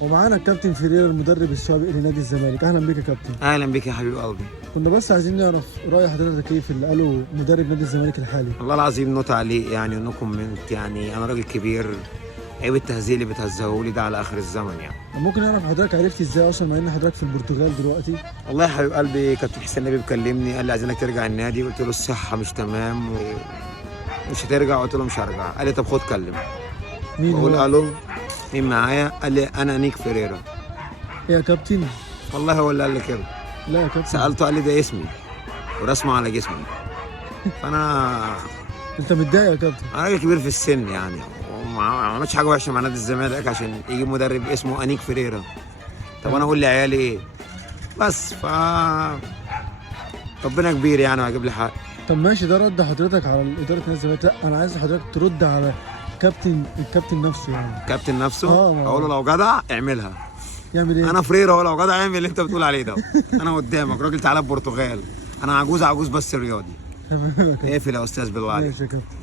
ومعانا الكابتن فيريرا المدرب السابق لنادي الزمالك. اهلا بك يا كابتن. اهلا بك يا حبيب قلبي. كنا بس عايزين نعرف راي حضرتك ايه في اللي قاله مدرب نادي الزمالك الحالي. والله العظيم نو تعليق يعني ونو كومنت، يعني انا راجل كبير، عيب التهزيء اللي بتهزهولي ده على اخر الزمن يعني. ممكن نعرف حضرتك عرفت ازاي اصلا مع ان حضرتك في البرتغال دلوقتي؟ والله يا حبيب قلبي كابتن حسين نبيل كلمني قال لي عايزينك ترجع النادي، قلت له الصحه مش تمام ومش هترجع، قلت له مش هرجع. قال لي طب خد كلم. مين بقول هو؟ الو مين معايا؟ قال لي انا نيك فيريرا. ايه يا كابتن؟ والله هو اللي قال لي كده. لا يا كابتن. سالته قال لي ده اسمي ورسمه على جسمي. فانا انت متضايق يا كابتن؟ انا راجل كبير في السن يعني، وما عملتش حاجه وحشه مع نادي الزمالك عشان يجيب مدرب اسمه انيك فيريرا. طب انا اقول لعيالي ايه؟ بس ربنا كبير يعني وهيجيب لي حق. طب ماشي، ده رد حضرتك على اداره نادي الزمالك. لا انا عايز حضرتك ترد على الكابتن نفسه يعني. الكابتن نفسه اه. اقول له لو جدع اعملها. يعمل ايه؟ انا فريرا، هو لو جدع اعمل اللي انت بتقول عليه ده. انا قدامك راجل تعالى البرتغال، انا عجوز بس رياضي. اقفل يا استاذ بالله عليك. ماشي يا كابتن.